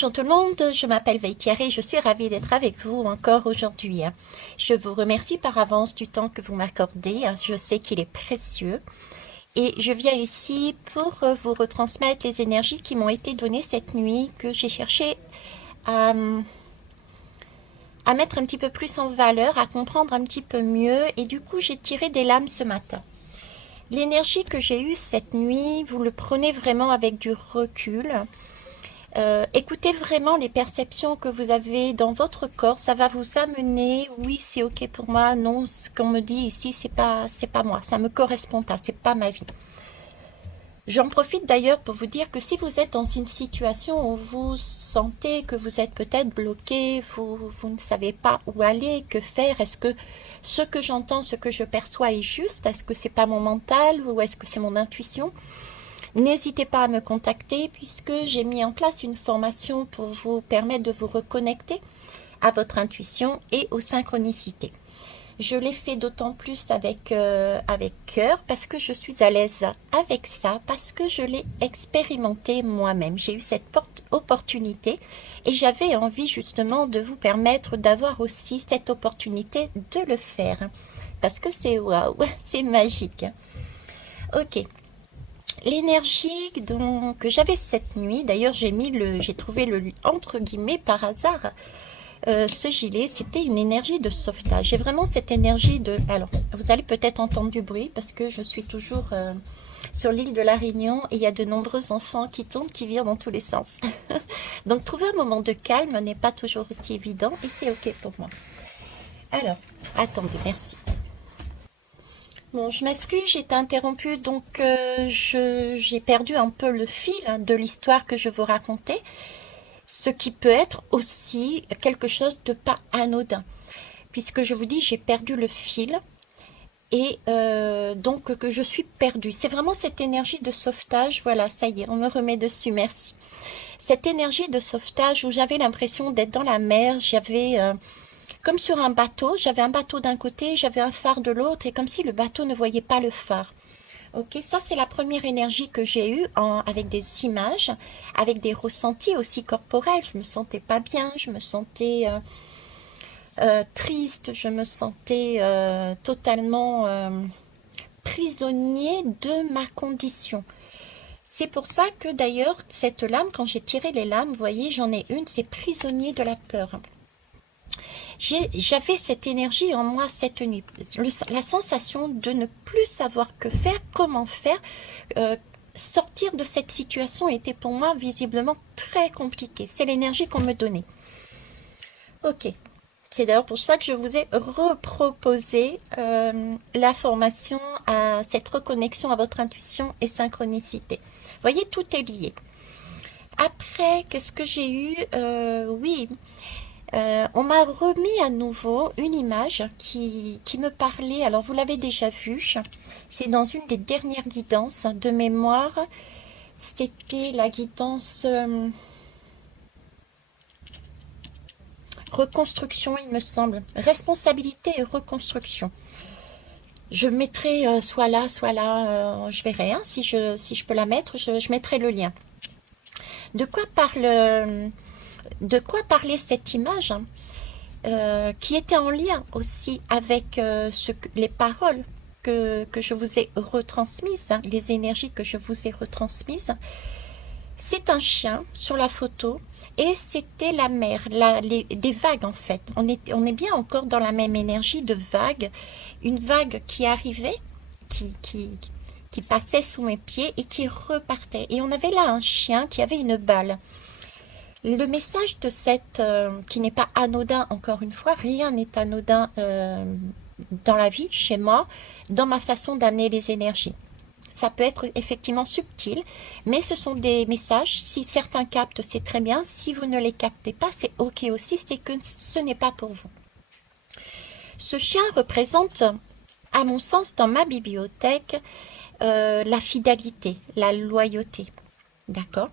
Bonjour tout le monde, je m'appelle Veitière et je suis ravie d'être avec vous encore aujourd'hui. Je vous remercie par avance du temps que vous m'accordez, je sais qu'il est précieux. Et je viens ici pour vous retransmettre les énergies qui m'ont été données cette nuit, que j'ai cherché à, à mettre un petit peu plus en valeur, à comprendre un petit peu mieux. Et du coup, j'ai tiré des lames ce matin. L'énergie que j'ai eue cette nuit, vous le prenez vraiment avec du recul. Écoutez vraiment les perceptions que vous avez dans votre corps, ça va vous amener, oui c'est ok pour moi, non ce qu'on me dit ici c'est pas moi, ça me correspond pas, c'est pas ma vie. J'en profite d'ailleurs pour vous dire que si vous êtes dans une situation où vous sentez que vous êtes peut-être bloqué, vous ne savez pas où aller, que faire, est-ce que ce que j'entends, ce que je perçois est juste, est-ce que c'est pas mon mental ou est-ce que c'est mon intuition? N'hésitez pas à me contacter puisque j'ai mis en place une formation pour vous permettre de vous reconnecter à votre intuition et aux synchronicités. Je l'ai fait d'autant plus avec cœur parce que je suis à l'aise avec ça, parce que je l'ai expérimenté moi-même. J'ai eu cette opportunité et j'avais envie justement de vous permettre d'avoir aussi cette opportunité de le faire. Parce que c'est waouh, c'est magique. Ok. L'énergie que j'avais cette nuit, d'ailleurs j'ai trouvé entre guillemets par hasard, ce gilet, c'était une énergie de sauvetage. J'ai vraiment cette énergie de... Alors, vous allez peut-être entendre du bruit parce que je suis toujours sur l'île de la Réunion et il y a de nombreux enfants qui tournent, qui viennent dans tous les sens. Donc, trouver un moment de calme n'est pas toujours aussi évident et c'est ok pour moi. Alors, attendez, merci. Bon, je m'excuse, j'ai été interrompue, donc j'ai perdu un peu le fil de l'histoire que je vous racontais, ce qui peut être aussi quelque chose de pas anodin, puisque je vous dis, j'ai perdu le fil, et donc que je suis perdue. C'est vraiment cette énergie de sauvetage, voilà, ça y est, on me remet dessus, merci. Cette énergie de sauvetage où j'avais l'impression d'être dans la mer, j'avais... comme sur un bateau, j'avais un bateau d'un côté, j'avais un phare de l'autre, et comme si le bateau ne voyait pas le phare. Ok, ça c'est la première énergie que j'ai eue avec des images, avec des ressentis aussi corporels. Je me sentais pas bien, je me sentais triste, je me sentais totalement prisonnier de ma condition. C'est pour ça que d'ailleurs, cette lame, quand j'ai tiré les lames, vous voyez, j'en ai une, c'est prisonnier de la peur. J'avais cette énergie en moi cette nuit, la sensation de ne plus savoir que faire, comment faire, sortir de cette situation était pour moi visiblement très compliqué. C'est l'énergie qu'on me donnait. Ok, c'est d'ailleurs pour ça que je vous ai reproposé la formation à cette reconnexion à votre intuition et synchronicité. Vous voyez, tout est lié. Après, qu'est-ce que j'ai eu? Oui... on m'a remis à nouveau une image qui me parlait, alors vous l'avez déjà vue, c'est dans une des dernières guidances de mémoire, c'était la guidance reconstruction il me semble, responsabilité et reconstruction. Je mettrai soit là, je verrai hein, si je peux la mettre, je mettrai le lien. De quoi parlait cette image qui était en lien aussi avec les paroles que je vous ai retransmises, hein, les énergies que je vous ai retransmises. C'est un chien sur la photo et c'était la mer, des vagues en fait. On est bien encore dans la même énergie de vague, une vague qui arrivait, qui passait sous mes pieds et qui repartait. Et on avait là un chien qui avait une balle. Le message de cette, qui n'est pas anodin, encore une fois, rien n'est anodin dans la vie, chez moi, dans ma façon d'amener les énergies. Ça peut être effectivement subtil, mais ce sont des messages, si certains captent, c'est très bien, si vous ne les captez pas, c'est ok aussi, c'est que ce n'est pas pour vous. Ce chien représente, à mon sens, dans ma bibliothèque, la fidélité, la loyauté. D'accord.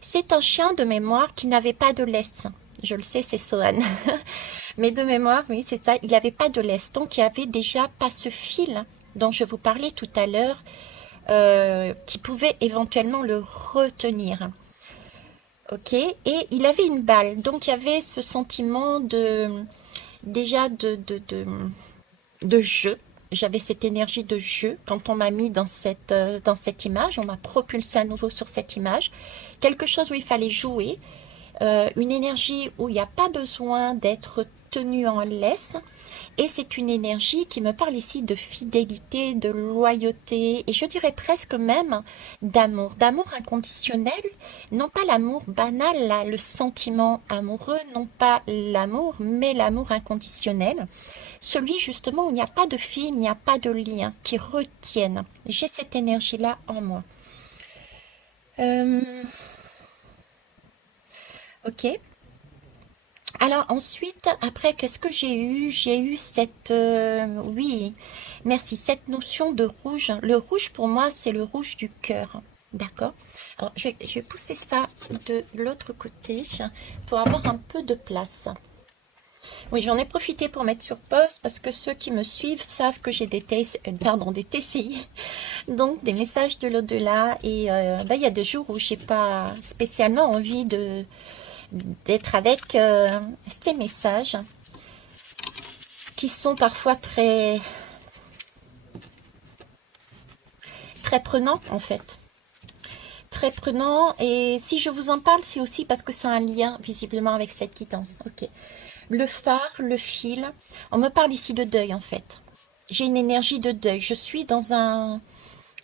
C'est un chien de mémoire qui n'avait pas de laisse. Je le sais, c'est Sohan. Mais de mémoire, oui, c'est ça. Il n'avait pas de laisse. Donc, il n'y avait déjà pas ce fil dont je vous parlais tout à l'heure qui pouvait éventuellement le retenir. ok, et il avait une balle, donc il y avait ce sentiment de, déjà de jeu. J'avais cette énergie de jeu quand on m'a mis dans cette image, on m'a propulsé à nouveau sur cette image, quelque chose où il fallait jouer, une énergie où il n'y a pas besoin d'être tenu en laisse. Et c'est une énergie qui me parle ici de fidélité, de loyauté, et je dirais presque même d'amour inconditionnel, non pas l'amour banal, là, le sentiment amoureux, non pas l'amour, mais l'amour inconditionnel, celui justement où il n'y a pas de fil, il n'y a pas de lien qui retiennent. J'ai cette énergie-là en moi. Euh, ok. Alors ensuite, après, qu'est-ce que j'ai eu? J'ai eu cette, oui, merci, cette notion de rouge. Le rouge, pour moi, c'est le rouge du cœur. D'accord? Alors, je vais pousser ça de l'autre côté pour avoir un peu de place. Oui, j'en ai profité pour mettre sur pause parce que ceux qui me suivent savent que j'ai des TCI, donc des messages de l'au-delà. Et il y a des jours où j'ai pas spécialement envie d'être avec ces messages qui sont parfois très prenants en fait. Très prenants, et si je vous en parle, c'est aussi parce que c'est un lien visiblement avec cette guidance. Ok. Le phare, le fil, on me parle ici de deuil en fait. J'ai une énergie de deuil. Je suis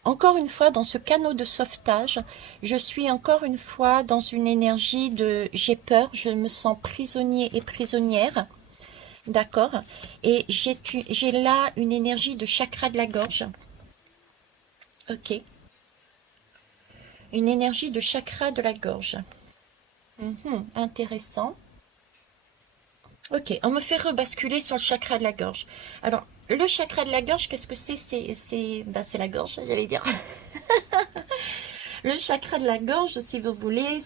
encore une fois, dans ce canot de sauvetage, je suis encore une fois dans une énergie de j'ai peur, je me sens prisonnier et prisonnière. D'accord. Et j'ai là une énergie de chakra de la gorge. Ok. Une énergie de chakra de la gorge. Intéressant. Ok, on me fait rebasculer sur le chakra de la gorge. Alors, le chakra de la gorge, qu'est-ce que c'est? C'est la gorge, j'allais dire. Le chakra de la gorge, si vous voulez,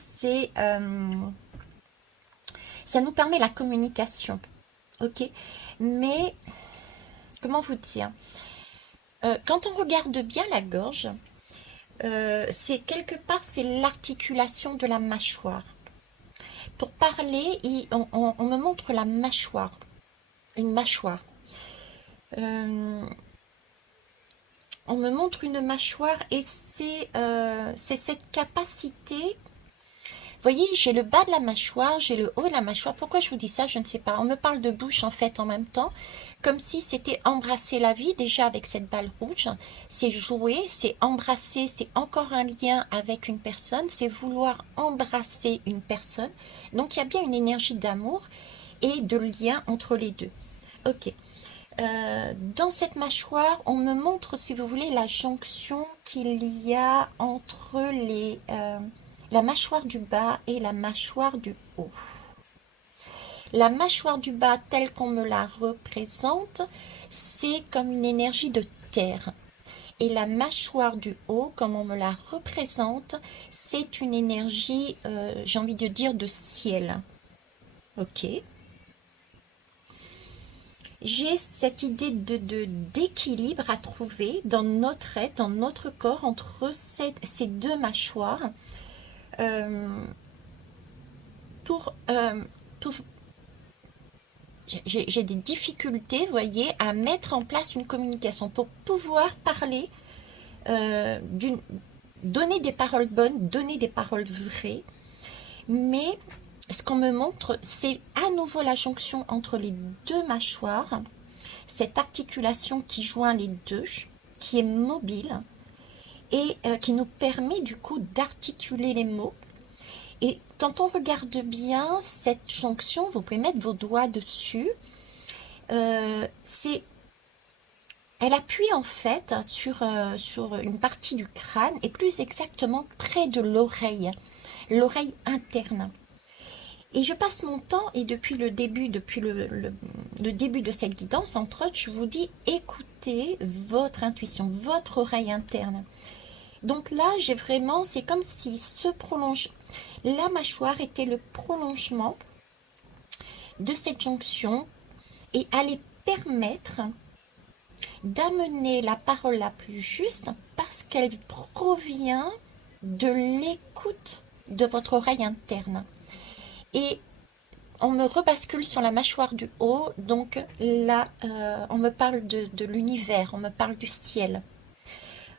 ça nous permet la communication. Ok. Mais, comment vous dire? Quand on regarde bien la gorge, c'est quelque part, c'est l'articulation de la mâchoire. Pour parler, on me montre la mâchoire, une mâchoire. Euh, on me montre une mâchoire et c'est cette capacité. Vous voyez, j'ai le bas de la mâchoire, j'ai le haut de la mâchoire. Pourquoi je vous dis ça? Je ne sais pas. On me parle de bouche en fait en même temps, comme si c'était embrasser la vie déjà avec cette balle rouge. C'est jouer, c'est embrasser, c'est encore un lien avec une personne, c'est vouloir embrasser une personne. Donc il y a bien une énergie d'amour et de lien entre les deux. Ok. Dans cette mâchoire, on me montre, si vous voulez, la jonction qu'il y a entre la mâchoire du bas et la mâchoire du haut. La mâchoire du bas, telle qu'on me la représente, c'est comme une énergie de terre. Et la mâchoire du haut, comme on me la représente, c'est une énergie, j'ai envie de dire, de ciel. Ok. J'ai cette idée d'équilibre à trouver dans notre être, dans notre corps, entre ces deux mâchoires, euh, pour, euh, pour j'ai des difficultés, vous voyez, à mettre en place une communication pour pouvoir parler, euh, d'une, donner des paroles bonnes, donner des paroles vraies, mais ce qu'on me montre, c'est à nouveau la jonction entre les deux mâchoires, cette articulation qui joint les deux, qui est mobile et qui nous permet du coup d'articuler les mots. Et quand on regarde bien cette jonction, vous pouvez mettre vos doigts dessus. C'est, elle appuie en fait sur une partie du crâne et plus exactement près de l'oreille interne. Et je passe mon temps, et depuis le début de cette guidance, entre autres, je vous dis écoutez votre intuition, votre oreille interne. Donc là, j'ai vraiment, c'est comme si la mâchoire était le prolongement de cette jonction et allait permettre d'amener la parole la plus juste parce qu'elle provient de l'écoute de votre oreille interne. Et on me rebascule sur la mâchoire du haut, donc là, on me parle de l'univers, on me parle du ciel.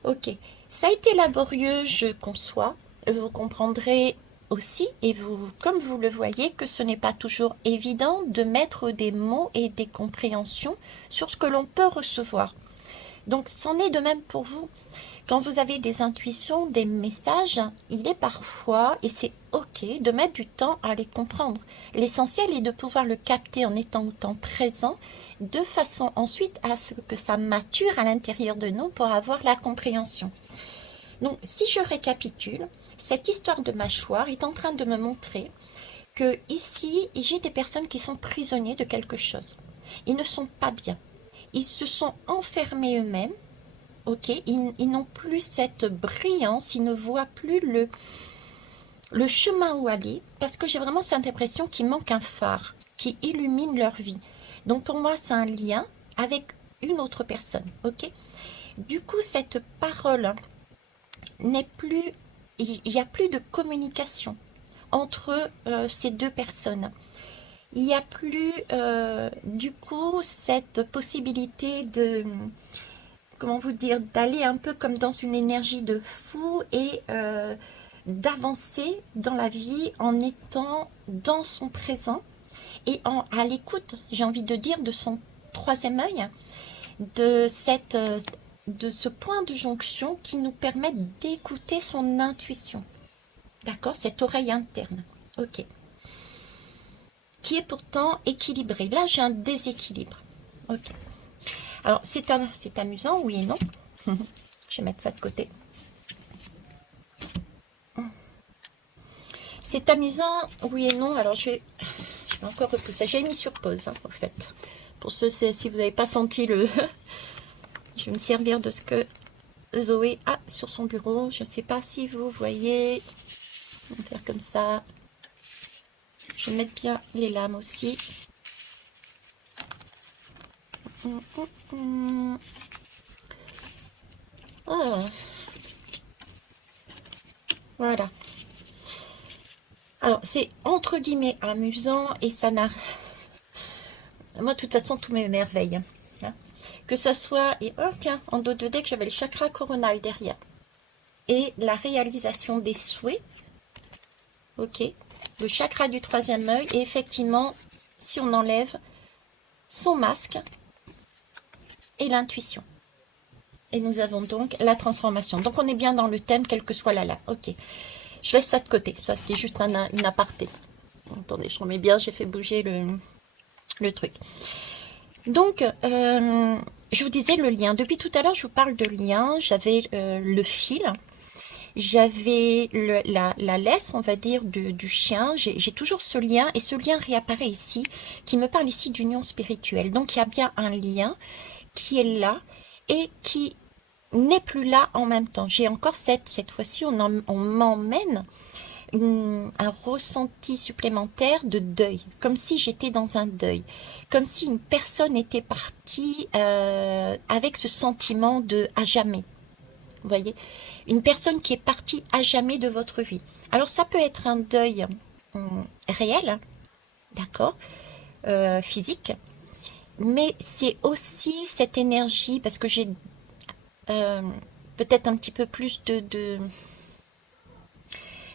Ok, ça a été laborieux, je conçois. Vous comprendrez aussi, et vous, comme vous le voyez, que ce n'est pas toujours évident de mettre des mots et des compréhensions sur ce que l'on peut recevoir. Donc, c'en est de même pour vous. Quand vous avez des intuitions, des messages, il est parfois, et c'est ok, de mettre du temps à les comprendre. L'essentiel est de pouvoir le capter en étant autant présent, de façon ensuite à ce que ça mature à l'intérieur de nous pour avoir la compréhension. Donc, si je récapitule, cette histoire de mâchoire est en train de me montrer que ici, j'ai des personnes qui sont prisonniers de quelque chose. Ils ne sont pas bien. Ils se sont enfermés eux-mêmes. Ok, ils n'ont plus cette brillance, ils ne voient plus le chemin où aller, parce que j'ai vraiment cette impression qu'il manque un phare qui illumine leur vie. Donc pour moi, c'est un lien avec une autre personne. Ok, du coup, cette parole n'est plus, il n'y a plus de communication entre ces deux personnes. Il n'y a plus, du coup, cette possibilité de, comment vous dire, d'aller un peu comme dans une énergie de fou et d'avancer dans la vie en étant dans son présent et à l'écoute, j'ai envie de dire, de son troisième œil, de ce point de jonction qui nous permet d'écouter son intuition. D'accord, cette oreille interne. Ok. Qui est pourtant équilibrée. Là, j'ai un déséquilibre. Ok. Alors, c'est amusant, oui et non. Je vais mettre ça de côté. C'est amusant, oui et non. Alors, je vais encore repousser. J'ai mis sur pause, hein, en fait. Pour ceux, si vous n'avez pas senti le... Je vais me servir de ce que Zoé a sur son bureau. Je ne sais pas si vous voyez. On va faire comme ça. Je vais mettre bien les lames aussi. Oh. Voilà. Alors, c'est entre guillemets amusant et ça n'a... Moi, de toute façon, tout m'émerveille. Hein. Que ça soit... Et oh, tiens, en dos de deck, j'avais le chakra coronal derrière. Et la réalisation des souhaits. Ok. Le chakra du troisième œil. Et effectivement, si on enlève son masque et l'intuition. Et nous avons donc la transformation. Donc, on est bien dans le thème, quel que soit la lame. Ok. Je laisse ça de côté. Ça, c'était juste une aparté. Attendez, je remets bien. J'ai fait bouger le truc. Donc, je vous disais le lien. Depuis tout à l'heure, je vous parle de lien. J'avais le fil. J'avais la laisse, on va dire, du chien. J'ai toujours ce lien. Et ce lien réapparaît ici, qui me parle ici d'union spirituelle. Donc, il y a bien un lien qui est là et qui n'est plus là en même temps. J'ai encore cette fois-ci, on m'emmène un ressenti supplémentaire de deuil, comme si j'étais dans un deuil, comme si une personne était partie avec ce sentiment de à jamais. Vous voyez, une personne qui est partie à jamais de votre vie. Alors ça peut être un deuil réel, d'accord, physique, mais c'est aussi cette énergie, parce que j'ai peut-être un petit peu plus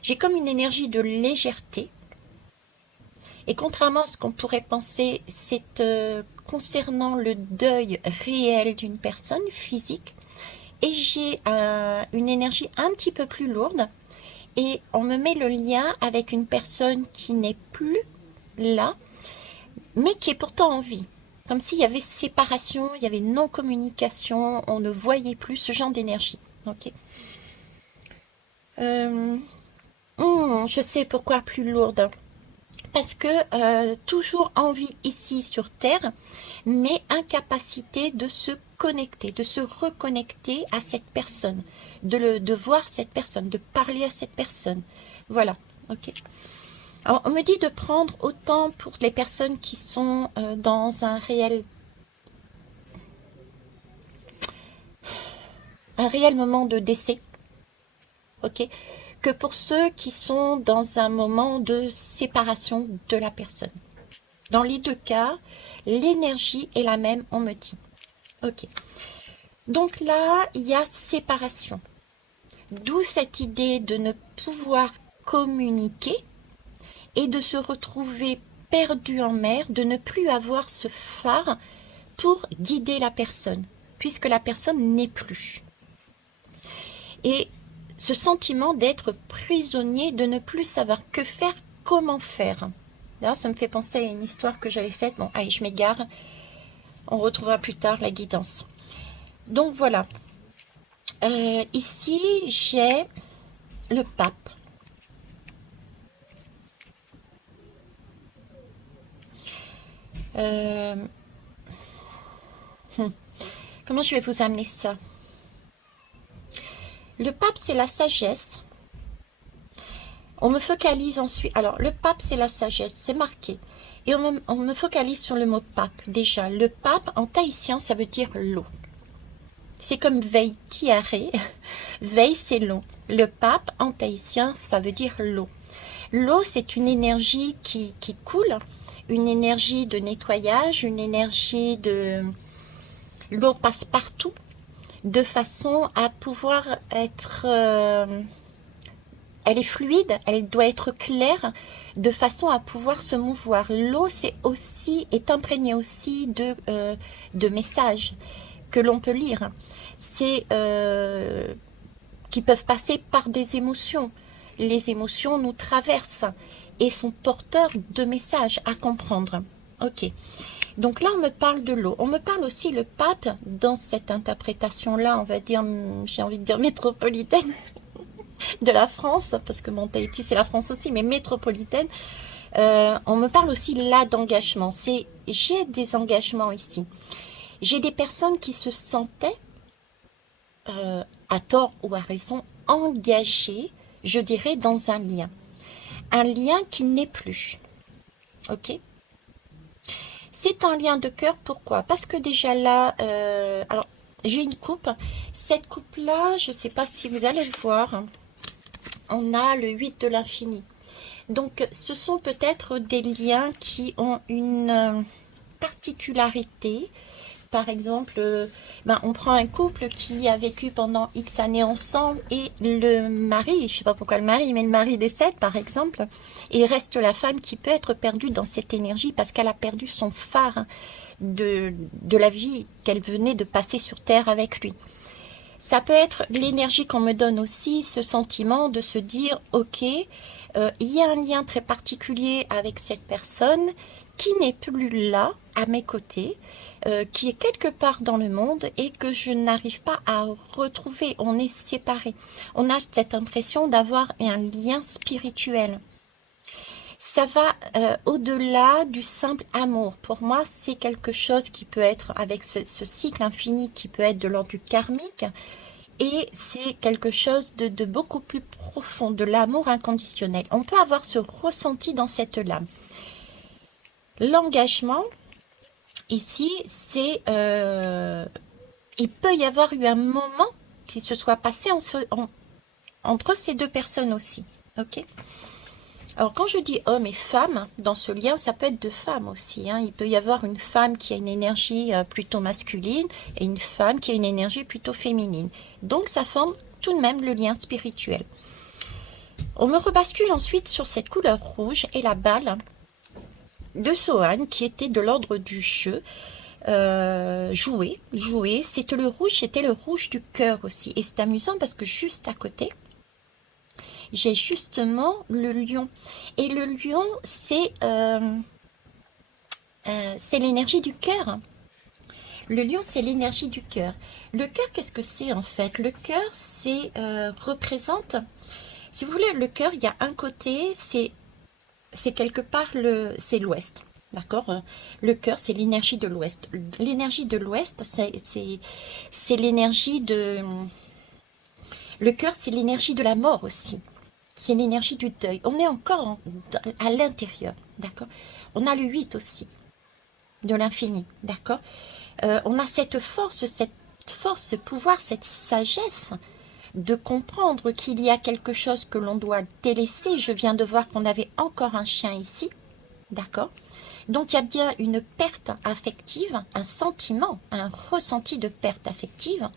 j'ai comme une énergie de légèreté. Et contrairement à ce qu'on pourrait penser, c'est concernant le deuil réel d'une personne physique. Et j'ai une énergie un petit peu plus lourde. Et on me met le lien avec une personne qui n'est plus là, mais qui est pourtant en vie. Comme s'il y avait séparation, il y avait non-communication, on ne voyait plus ce genre d'énergie. Ok. Je sais pourquoi plus lourde. Parce que toujours en vie ici sur Terre, mais incapacité de se connecter, de se reconnecter à cette personne, de voir cette personne, de parler à cette personne. Voilà, ok. Alors, on me dit de prendre autant pour les personnes qui sont dans un réel moment de décès, ok, que pour ceux qui sont dans un moment de séparation de la personne. Dans les deux cas, l'énergie est la même, on me dit. Ok. Donc là, il y a séparation. D'où cette idée de ne pouvoir communiquer et de se retrouver perdu en mer, de ne plus avoir ce phare pour guider la personne, puisque la personne n'est plus. Et ce sentiment d'être prisonnier, de ne plus savoir que faire, comment faire. D'ailleurs, ça me fait penser à une histoire que j'avais faite. Bon, allez, je m'égare. On retrouvera plus tard la guidance. Donc voilà. Ici, j'ai le pape. Comment je vais vous amener ça? Le pape, c'est la sagesse. On me focalise ensuite. Alors, le pape, c'est la sagesse, c'est marqué. Et on me focalise sur le mot pape. Déjà, le pape, en tahitien, ça veut dire l'eau. C'est comme veille, tiare. Veille, c'est l'eau. Le pape, en tahitien, ça veut dire l'eau. L'eau, c'est une énergie qui coule, une énergie de nettoyage, une énergie de... L'eau passe partout, de façon à pouvoir être... elle est fluide, elle doit être claire, de façon à pouvoir se mouvoir. L'eau, est imprégnée aussi de messages que l'on peut lire. C'est qui peuvent passer par des émotions. Les émotions nous traversent et sont porteurs de messages à comprendre. Ok. Donc là, on me parle de l'eau. On me parle aussi le pape dans cette interprétation-là, on va dire, j'ai envie de dire métropolitaine de la France, parce que mon Tahiti, c'est la France aussi, mais métropolitaine. On me parle aussi là d'engagement. J'ai des engagements ici. J'ai des personnes qui se sentaient, à tort ou à raison, engagées, je dirais, dans un lien. Un lien qui n'est plus. Ok? C'est un lien de cœur, pourquoi? Parce que déjà là, alors j'ai une coupe. Cette coupe-là, je ne sais pas si vous allez le voir, on a le 8 de l'infini. Donc, ce sont peut-être des liens qui ont une particularité. Par exemple, on prend un couple qui a vécu pendant X années ensemble et le mari, je ne sais pas pourquoi le mari, mais le mari décède par exemple, et reste la femme qui peut être perdue dans cette énergie parce qu'elle a perdu son phare de la vie qu'elle venait de passer sur Terre avec lui. Ça peut être l'énergie qu'on me donne aussi, ce sentiment de se dire, ok, il y a un lien très particulier avec cette personne qui n'est plus là, à mes côtés, qui est quelque part dans le monde et que je n'arrive pas à retrouver. On est séparés. On a cette impression d'avoir un lien spirituel. Ça va au-delà du simple amour. Pour moi, c'est quelque chose qui peut être, avec ce cycle infini, qui peut être de l'ordre du karmique, et c'est quelque chose de beaucoup plus profond, de l'amour inconditionnel. On peut avoir ce ressenti dans cette lame. L'engagement, ici, c'est... il peut y avoir eu un moment qui se soit passé entre ces deux personnes aussi. Ok ? Alors, quand je dis homme et femme, dans ce lien, ça peut être deux femmes aussi. Hein. Il peut y avoir une femme qui a une énergie plutôt masculine et une femme qui a une énergie plutôt féminine. Donc, ça forme tout de même le lien spirituel. On me rebascule ensuite sur cette couleur rouge et la balle de Sohan qui était de l'ordre du jeu. Jouer. C'était le rouge du cœur aussi. Et c'est amusant parce que juste à côté, j'ai justement le lion. Et le lion, c'est l'énergie du cœur. Le lion, c'est l'énergie du cœur. Le cœur, qu'est-ce que c'est en fait? Le cœur, c'est représente... Si vous voulez, le cœur, il y a un côté, c'est quelque part, c'est l'ouest. D'accord? Le cœur, c'est l'énergie de l'ouest. L'énergie de l'ouest, c'est l'énergie de... Le cœur, c'est l'énergie de la mort aussi. C'est l'énergie du deuil. On est encore à l'intérieur, d'accord? On a le 8 aussi, de l'infini, d'accord? On a cette force, ce pouvoir, cette sagesse de comprendre qu'il y a quelque chose que l'on doit délaisser. Je viens de voir qu'on avait encore un chien ici, d'accord? Donc il y a bien une perte affective, un sentiment, un ressenti de perte affective,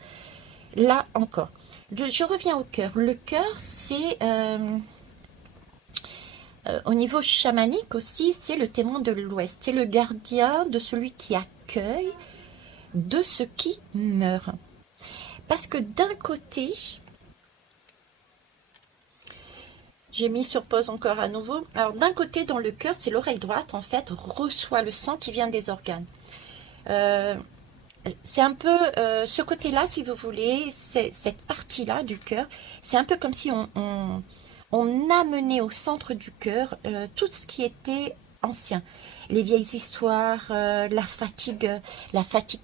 là encore. Je reviens au cœur. Le cœur, c'est... au niveau chamanique aussi, c'est le témoin de l'Ouest. C'est le gardien de celui qui accueille de ce qui meurt. Parce que d'un côté, j'ai mis sur pause encore à nouveau. Alors d'un côté, dans le cœur, c'est l'oreille droite, en fait, reçoit le sang qui vient des organes. C'est un peu ce côté-là, si vous voulez, cette partie-là du cœur, c'est un peu comme si on amenait au centre du cœur tout ce qui était ancien. Les vieilles histoires, la fatigue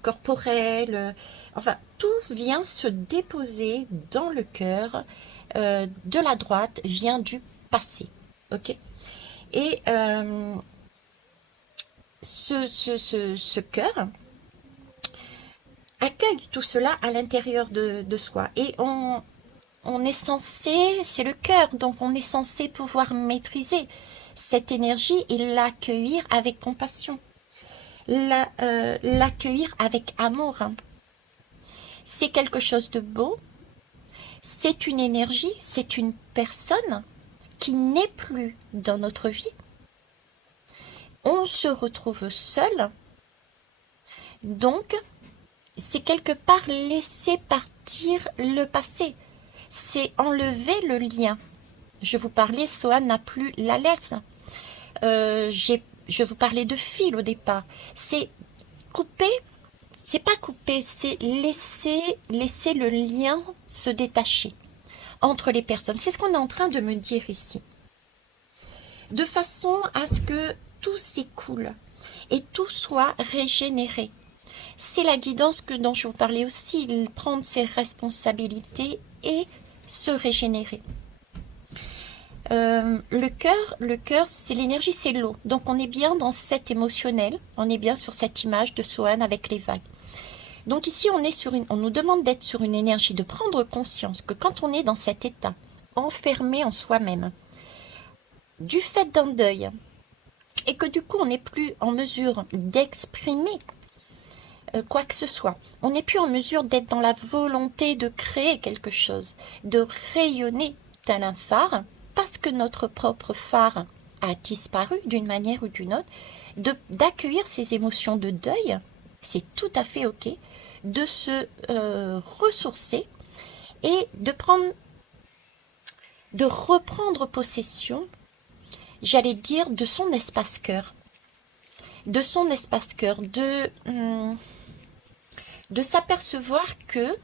corporelle, enfin, tout vient se déposer dans le cœur de la droite, vient du passé. Ok. Et ce cœur accueille tout cela à l'intérieur de soi. Et on est censé, c'est le cœur, donc on est censé pouvoir maîtriser cette énergie et l'accueillir avec compassion, l'accueillir avec amour. C'est quelque chose de beau, c'est une énergie, c'est une personne qui n'est plus dans notre vie. On se retrouve seul, donc c'est quelque part laisser partir le passé. C'est enlever le lien. Je vous parlais, Sohan n'a plus la laisse. Je vous parlais de fil au départ. C'est couper, c'est pas couper, c'est laisser le lien se détacher entre les personnes. C'est ce qu'on est en train de me dire ici. De façon à ce que tout s'écoule et tout soit régénéré. C'est la guidance dont je vous parlais aussi, prendre ses responsabilités et se régénérer. Le cœur, c'est l'énergie, c'est l'eau. Donc on est bien dans cet émotionnel, on est bien sur cette image de Sohan avec les vagues. Donc ici on nous demande d'être sur une énergie, de prendre conscience que quand on est dans cet état, enfermé en soi-même, du fait d'un deuil, et que du coup on n'est plus en mesure d'exprimer quoi que ce soit. On n'est plus en mesure d'être dans la volonté de créer quelque chose, de rayonner tel un phare, parce que notre propre phare a disparu d'une manière ou d'une autre, d'accueillir ces émotions de deuil, c'est tout à fait ok, de se ressourcer et de reprendre possession, j'allais dire, de son espace-cœur. De son espace-cœur, de s'apercevoir que,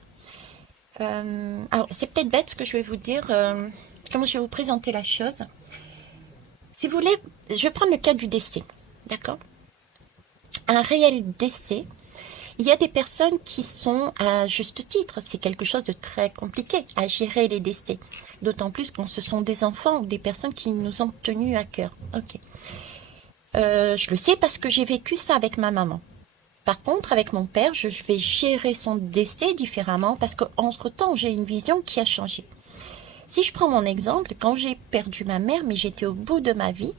alors c'est peut-être bête ce que je vais vous dire, comment je vais vous présenter la chose. Si vous voulez, je vais prendre le cas du décès, d'accord? Un réel décès, il y a des personnes qui sont à juste titre, c'est quelque chose de très compliqué à gérer les décès, d'autant plus quand ce sont des enfants ou des personnes qui nous ont tenus à cœur. Ok. Je le sais parce que j'ai vécu ça avec ma maman. Par contre, avec mon père, je vais gérer son décès différemment parce qu'entre-temps, j'ai une vision qui a changé. Si je prends mon exemple, quand j'ai perdu ma mère, mais j'étais au bout de ma vie,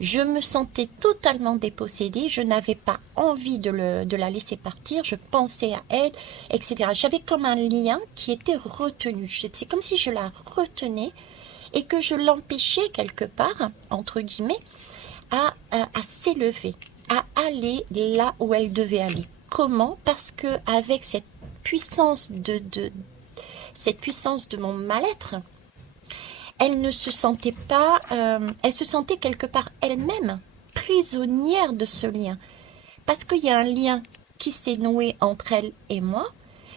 je me sentais totalement dépossédée, je n'avais pas envie de la laisser partir, je pensais à elle, etc. J'avais comme un lien qui était retenu. C'est comme si je la retenais et que je l'empêchais quelque part, entre guillemets, à s'élever, à aller là où elle devait aller. Comment? Parce que avec cette puissance de mon mal-être, elle ne se sentait pas, elle se sentait quelque part elle-même prisonnière de ce lien. Parce qu'il y a un lien qui s'est noué entre elle et moi,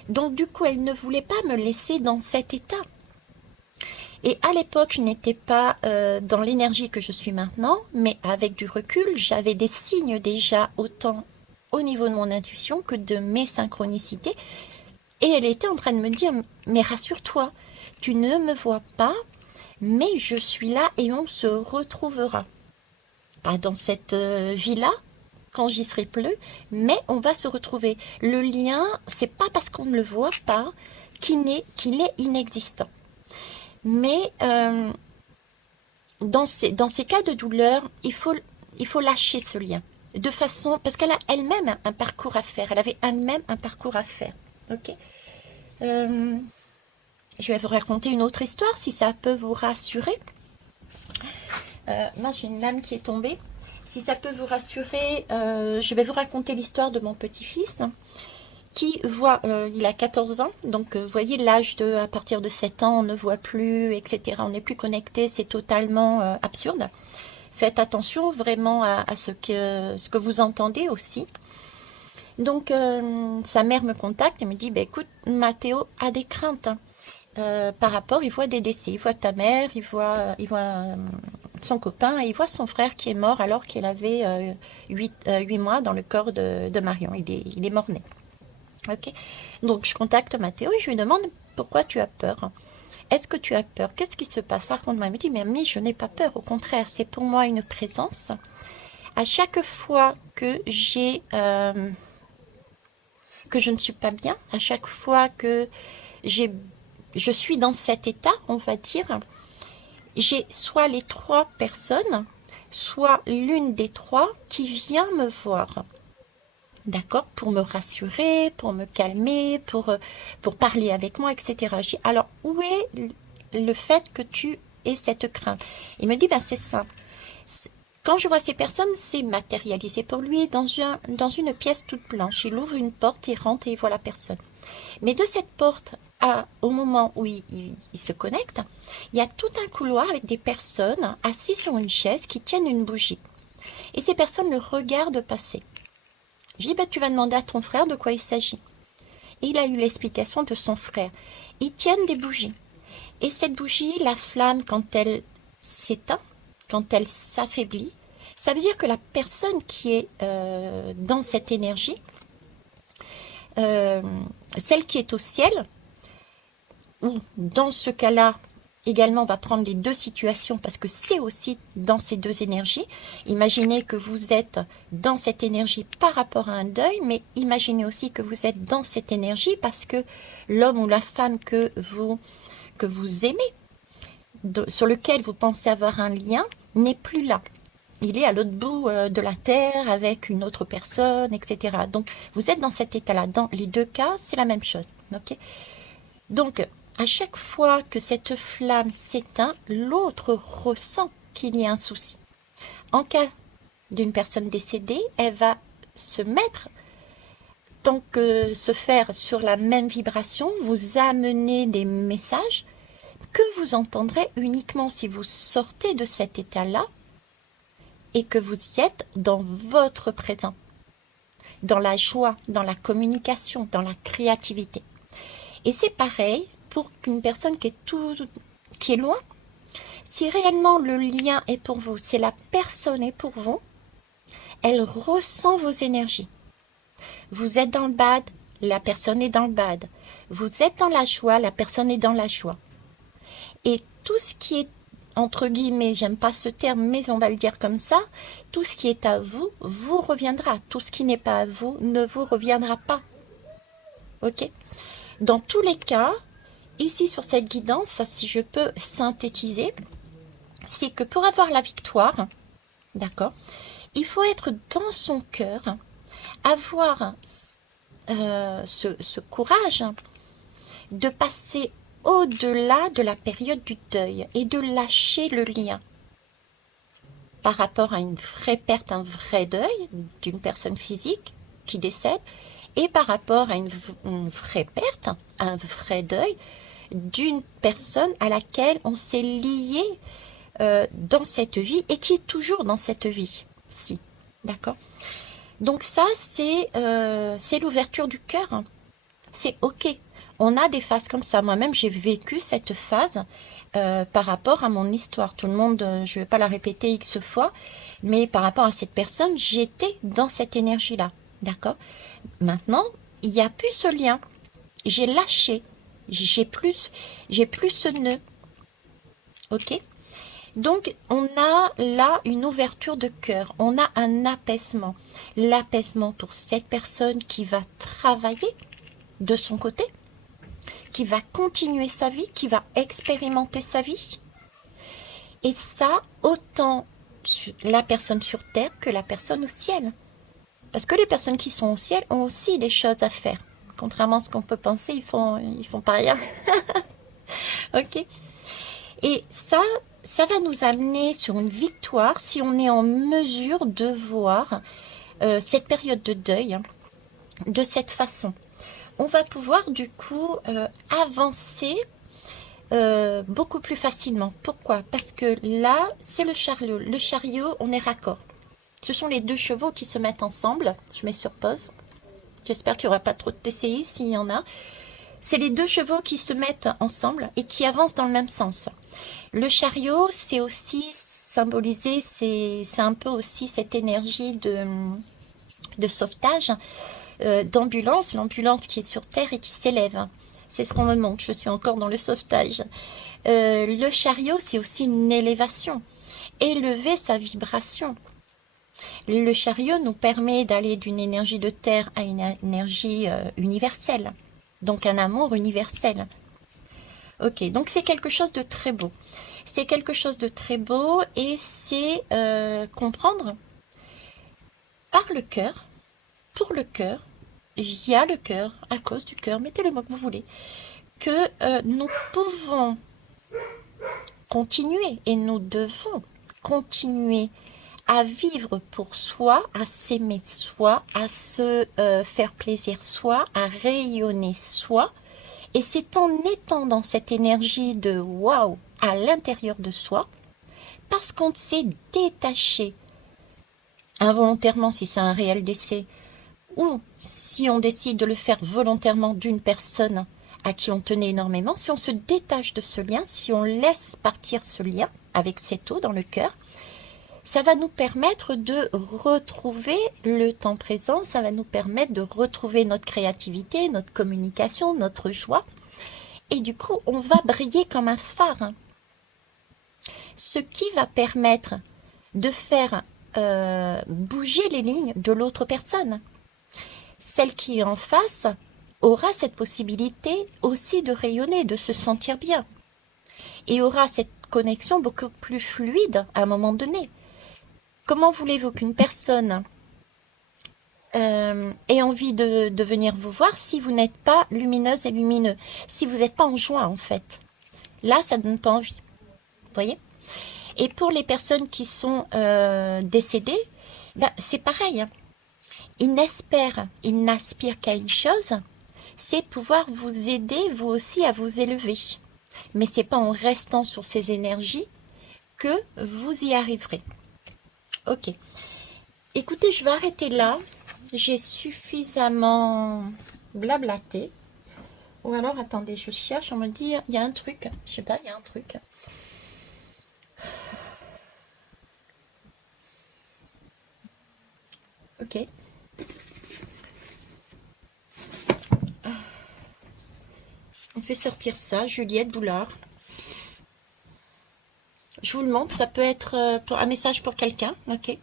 donc du coup elle ne voulait pas me laisser dans cet état. Et à l'époque, je n'étais pas dans l'énergie que je suis maintenant, mais avec du recul, j'avais des signes déjà autant au niveau de mon intuition que de mes synchronicités. Et elle était en train de me dire, mais rassure-toi, tu ne me vois pas, mais je suis là et on se retrouvera. Pas dans cette vie-là, quand j'y serai plus, mais on va se retrouver. Le lien, c'est pas parce qu'on ne le voit pas qu'il est inexistant. Mais dans ces cas de douleur, il faut lâcher ce lien. De façon, parce qu'elle a elle-même un parcours à faire. Elle avait elle-même un parcours à faire. Ok. Je vais vous raconter une autre histoire, si ça peut vous rassurer. Moi, j'ai une lame qui est tombée. Si ça peut vous rassurer, je vais vous raconter l'histoire de mon petit-fils qui voit, il a 14 ans, donc vous voyez l'âge à partir de 7 ans, on ne voit plus, etc. On n'est plus connecté, c'est totalement absurde. Faites attention vraiment à ce que vous entendez aussi. Donc, sa mère me contacte et me dit, bah, écoute, Mathéo a des craintes. Par rapport, il voit des décès, il voit ta mère, il voit son copain, et il voit son frère qui est mort alors qu'il avait 8 mois dans le corps de Marion. Il est mort-né. Ok. Donc, je contacte Mathéo et je lui demande pourquoi tu as peur. Est-ce que tu as peur? Qu'est-ce qui se passe? Raconte-moi. Il me dit, mais Ami, je n'ai pas peur. Au contraire, c'est pour moi une présence. À chaque fois que que je ne suis pas bien, à chaque fois que je suis dans cet état, on va dire, j'ai soit les 3 personnes, soit l'une des 3 qui vient me voir. D'accord? Pour me rassurer, pour me calmer, pour parler avec moi, etc. Je dis, alors, où est le fait que tu aies cette crainte? Il me dit, ben, c'est simple. Quand je vois ces personnes, c'est matérialisé pour lui dans une pièce toute blanche. Il ouvre une porte, il rentre et il voit la personne. Mais de cette porte au moment où il se connecte, il y a tout un couloir avec des personnes assises sur une chaise qui tiennent une bougie. Et ces personnes le regardent passer. Je dis, bah, tu vas demander à ton frère de quoi il s'agit. Et il a eu l'explication de son frère. Ils tiennent des bougies. Et cette bougie, la flamme, quand elle s'éteint, quand elle s'affaiblit, ça veut dire que la personne qui est dans cette énergie, celle qui est au ciel, ou dans ce cas-là, également, on va prendre les 2 situations parce que c'est aussi dans ces 2 énergies. Imaginez que vous êtes dans cette énergie par rapport à un deuil, mais imaginez aussi que vous êtes dans cette énergie parce que l'homme ou la femme que vous aimez, sur lequel vous pensez avoir un lien, n'est plus là. Il est à l'autre bout de la terre avec une autre personne, etc. Donc, vous êtes dans cet état-là. Dans les 2 cas, c'est la même chose. Okay. Donc, à chaque fois que cette flamme s'éteint, l'autre ressent qu'il y a un souci. En cas d'une personne décédée, elle va se mettre, tant que se faire sur la même vibration, vous amener des messages que vous entendrez uniquement si vous sortez de cet état-là et que vous y êtes dans votre présent, dans la joie, dans la communication, dans la créativité. Et c'est pareil pour une personne qui est loin. Si réellement le lien est pour vous, c'est la personne est pour vous, elle ressent vos énergies. Vous êtes dans le bad, la personne est dans le bad. Vous êtes dans la joie, la personne est dans la joie. Et tout ce qui est, entre guillemets, j'aime pas ce terme, mais on va le dire comme ça, tout ce qui est à vous, vous reviendra. Tout ce qui n'est pas à vous ne vous reviendra pas. Ok? Dans tous les cas, ici sur cette guidance, si je peux synthétiser, c'est que pour avoir la victoire, d'accord, il faut être dans son cœur, avoir ce courage de passer au-delà de la période du deuil et de lâcher le lien par rapport à une vraie perte, un vrai deuil d'une personne physique qui décède, et par rapport à une vraie perte, un vrai deuil d'une personne à laquelle on s'est lié dans cette vie et qui est toujours dans cette vie. Si, d'accord. Donc ça, c'est l'ouverture du cœur. C'est ok. On a des phases comme ça. Moi-même, j'ai vécu cette phase par rapport à mon histoire. Tout le monde, je ne vais pas la répéter X fois, mais par rapport à cette personne, j'étais dans cette énergie-là. D'accord. Maintenant, il n'y a plus ce lien. J'ai lâché. J'ai plus ce nœud. Ok. Donc, on a là une ouverture de cœur. On a un apaisement. L'apaisement pour cette personne qui va travailler de son côté, qui va continuer sa vie, qui va expérimenter sa vie. Et ça, autant la personne sur Terre que la personne au ciel. Parce que les personnes qui sont au ciel ont aussi des choses à faire. Contrairement à ce qu'on peut penser, ils font pas rien. Ok. Et ça va nous amener sur une victoire si on est en mesure de voir cette période de deuil de cette façon. On va pouvoir du coup avancer beaucoup plus facilement. Pourquoi? Parce que là, c'est le chariot. Le chariot, on est raccord. Ce sont les deux chevaux qui se mettent ensemble. Je mets sur pause. J'espère qu'il n'y aura pas trop de TCI s'il y en a. C'est les deux chevaux qui se mettent ensemble et qui avancent dans le même sens. Le chariot, c'est aussi symbolisé, c'est un peu aussi cette énergie de sauvetage, d'ambulance, l'ambulance qui est sur terre et qui s'élève. C'est ce qu'on me montre, je suis encore dans le sauvetage. Le chariot, c'est aussi une élévation, élever sa vibration. Le chariot nous permet d'aller d'une énergie de terre à une énergie universelle, donc un amour universel. Ok, donc c'est quelque chose de très beau. C'est quelque chose de très beau et c'est comprendre par le cœur, pour le cœur, via le cœur, à cause du cœur, mettez le mot que vous voulez, que nous pouvons continuer et nous devons continuer à vivre pour soi, à s'aimer soi, à se faire plaisir soi, à rayonner soi. Et c'est en étant dans cette énergie de waouh à l'intérieur de soi, parce qu'on s'est détaché involontairement si c'est un réel décès, ou si on décide de le faire volontairement d'une personne à qui on tenait énormément, si on se détache de ce lien, si on laisse partir ce lien avec cette eau dans le cœur, ça va nous permettre de retrouver le temps présent, ça va nous permettre de retrouver notre créativité, notre communication, notre joie. Et du coup, on va briller comme un phare. Ce qui va permettre de faire bouger les lignes de l'autre personne. Celle qui est en face aura cette possibilité aussi de rayonner, de se sentir bien. Et aura cette connexion beaucoup plus fluide à un moment donné. Comment voulez-vous qu'une personne ait envie de venir vous voir si vous n'êtes pas lumineuse et lumineux, si vous n'êtes pas en joie en fait? Là, ça ne donne pas envie. Vous voyez? Et pour les personnes qui sont décédées, ben, c'est pareil. Hein. Ils n'aspirent qu'à une chose, c'est pouvoir vous aider vous aussi à vous élever. Mais c'est pas en restant sur ces énergies que vous y arriverez. Ok. Écoutez, je vais arrêter là. J'ai suffisamment blablaté. Ou alors, attendez, je cherche, on me dit, il y a un truc. Je sais pas, il y a un truc. Ok. On fait sortir ça, Juliette Boulard. Je vous le montre, ça peut être un message pour quelqu'un. Ok.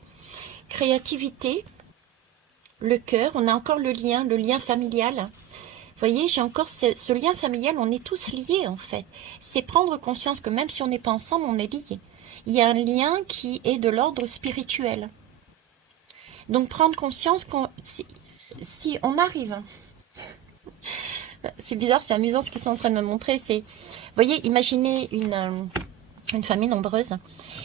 Créativité, le cœur, on a encore le lien familial. Vous voyez, j'ai encore ce lien familial, on est tous liés en fait. C'est prendre conscience que même si on n'est pas ensemble, on est liés. Il y a un lien qui est de l'ordre spirituel. Donc prendre conscience qu'on si on arrive, c'est bizarre, c'est amusant ce qu'ils sont en train de me montrer, c'est, vous voyez, imaginez une famille nombreuse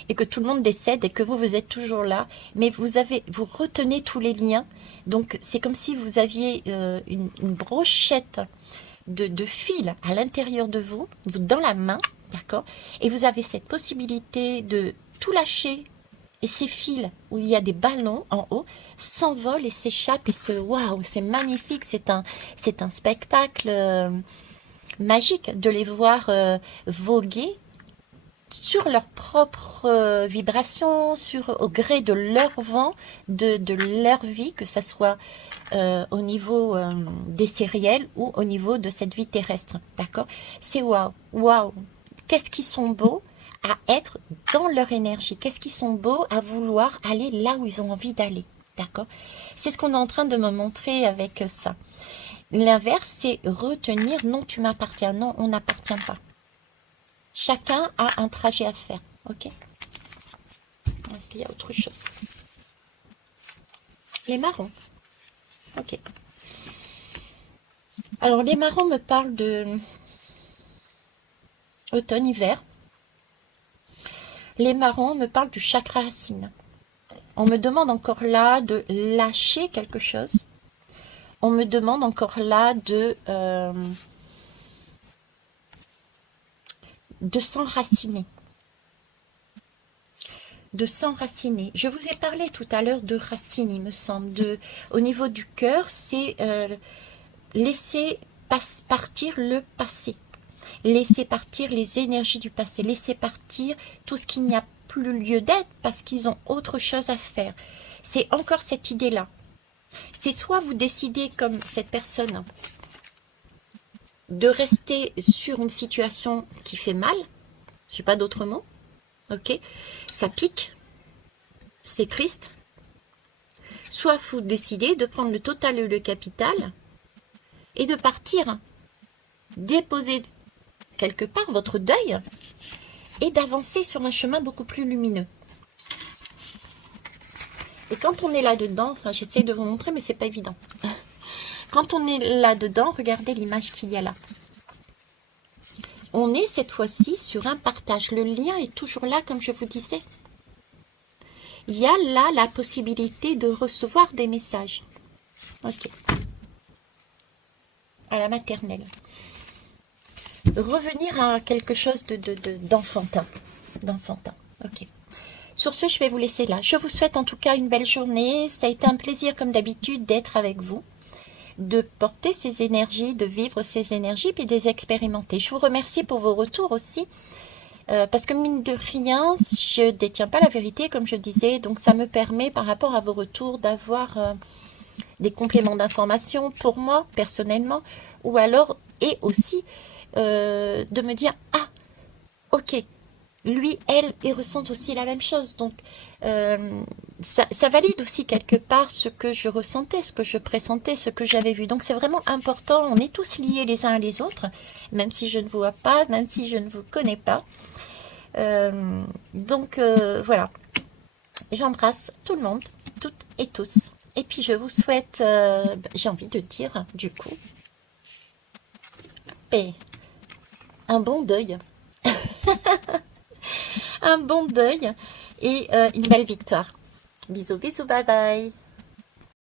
et que tout le monde décède et que vous êtes toujours là, mais vous retenez tous les liens. Donc c'est comme si vous aviez une brochette de fil à l'intérieur de vous, dans la main, d'accord, et vous avez cette possibilité de tout lâcher. Et ces fils où il y a des ballons en haut s'envolent et s'échappent et waouh, c'est magnifique, c'est un spectacle magique de les voir voguer sur leur propre vibration, au gré de leur vent, de leur vie, que ce soit au niveau des sériels ou au niveau de cette vie terrestre, d'accord? C'est waouh, waouh, qu'est-ce qu'ils sont beaux à être dans leur énergie, qu'est-ce qu'ils sont beaux à vouloir aller là où ils ont envie d'aller, d'accord? C'est ce qu'on est en train de me montrer avec ça. L'inverse, c'est retenir, non, tu m'appartiens, non, on n'appartient pas. Chacun a un trajet à faire, ok? Est-ce qu'il y a autre chose? Les marrons, ok. Alors, les marrons me parlent de automne-hiver. Les marrons me parlent du chakra racine. On me demande encore là de lâcher quelque chose. On me demande encore là de s'enraciner. De s'enraciner. Je vous ai parlé tout à l'heure de racines, il me semble. Au niveau du cœur, c'est laisser partir le passé. Laisser partir les énergies du passé. Laisser partir tout ce qu'il n'y a plus lieu d'être parce qu'ils ont autre chose à faire. C'est encore cette idée-là. C'est soit vous décidez comme cette personne de rester sur une situation qui fait mal, j'ai pas d'autre mot, ok, ça pique, c'est triste, soit vous décidez de prendre le total et le capital et de partir, déposer quelque part votre deuil et d'avancer sur un chemin beaucoup plus lumineux. Et quand on est là-dedans, enfin, j'essaie de vous montrer, mais c'est pas évident. Quand on est là-dedans, regardez l'image qu'il y a là. On est cette fois-ci sur un partage. Le lien est toujours là, comme je vous disais. Il y a là la possibilité de recevoir des messages. Ok. À la maternelle. Revenir à quelque chose d'enfantin. D'enfantin. Ok. Sur ce, je vais vous laisser là. Je vous souhaite en tout cas une belle journée. Ça a été un plaisir, comme d'habitude, d'être avec vous, de porter ces énergies, de vivre ces énergies, puis de les expérimenter. Je vous remercie pour vos retours aussi, parce que mine de rien, je ne détiens pas la vérité, comme je disais, donc ça me permet, par rapport à vos retours, d'avoir des compléments d'information pour moi, personnellement, ou alors, et aussi, de me dire, ah, ok, lui, elle, ils ressentent aussi la même chose. Donc, ça valide aussi quelque part ce que je ressentais, ce que je pressentais, ce que j'avais vu. Donc, c'est vraiment important. On est tous liés les uns à les autres, même si je ne vous vois pas, même si je ne vous connais pas. Voilà. J'embrasse tout le monde, toutes et tous. Et puis, je vous souhaite, j'ai envie de dire, du coup, paix. Un bon deuil. Un bon deuil et une belle victoire. Bisous, bisous, bye bye.